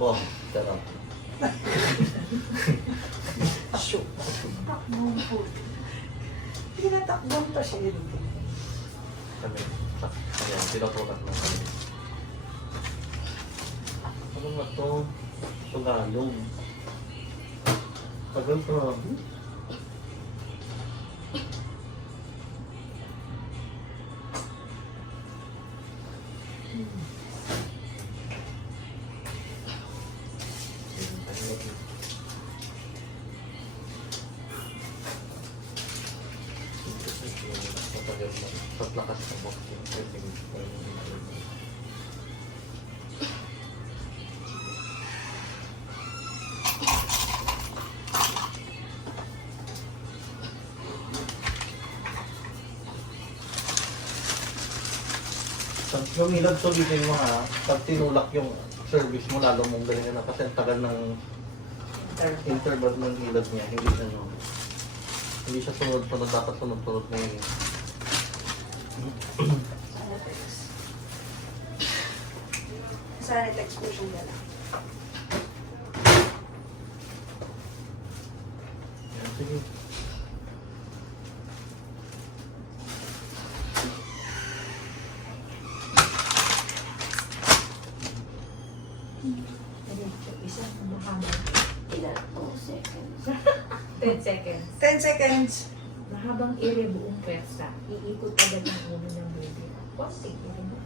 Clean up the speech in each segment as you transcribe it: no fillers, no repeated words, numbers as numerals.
Bo, sarap. Shoot. Takbong po. Tinatakbong pa siya. Kami. Ayan, tinutulak na kami. Ano nga to? Tagalog. Tagal pa. Paglakas ng box yung setting. Yung hilad so dito yung mga pag tinulak yung service mo lalo mong galingan na kasi ang tagal ng interval ng hilad niya, hindi siya sunod-sunod, dapat sunod-sunod na yun. Sana text ko siyang dala. Yan, sige. Isa, mahaba. Ilan? 2 seconds. 10 seconds. 10 seconds. Mahabang ere buong pwersa. Iikot agad ang ulo ng baby. Konti. Ere mo.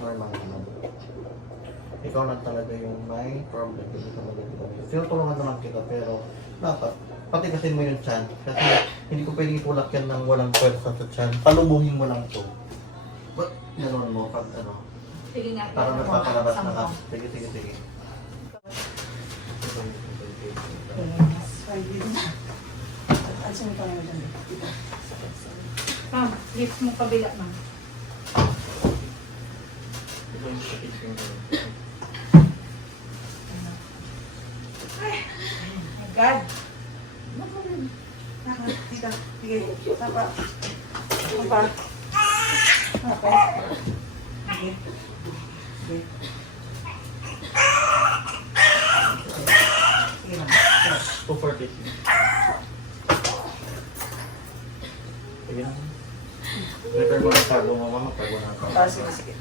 Normal naman. Ikaw lang talaga yung may problem. Hindi ka magagawa. Tinutulungan naman kita pero dapat patigasin mo yung tiyan. Kasi hindi ko pwedeng itulak yan ng walang pwersa sa tiyan. Palubungin mo lang to. Ba't gano'n mo pag ano? Sige nga. Para yan, nagpapalabas na ka. sampung. Sige. Yes. Alisin mo pa naman dyan. Dito. Ma'am, lift mo kabila, ma'am. Ito yung sakit yung My God. Dito. Sige. Tapa. Tapa. Tapa. Sige. Sige. Sige lang. 240. Sige lang. Repair mo ng cargo mo, mama. Cargo na ang cargo. Sige.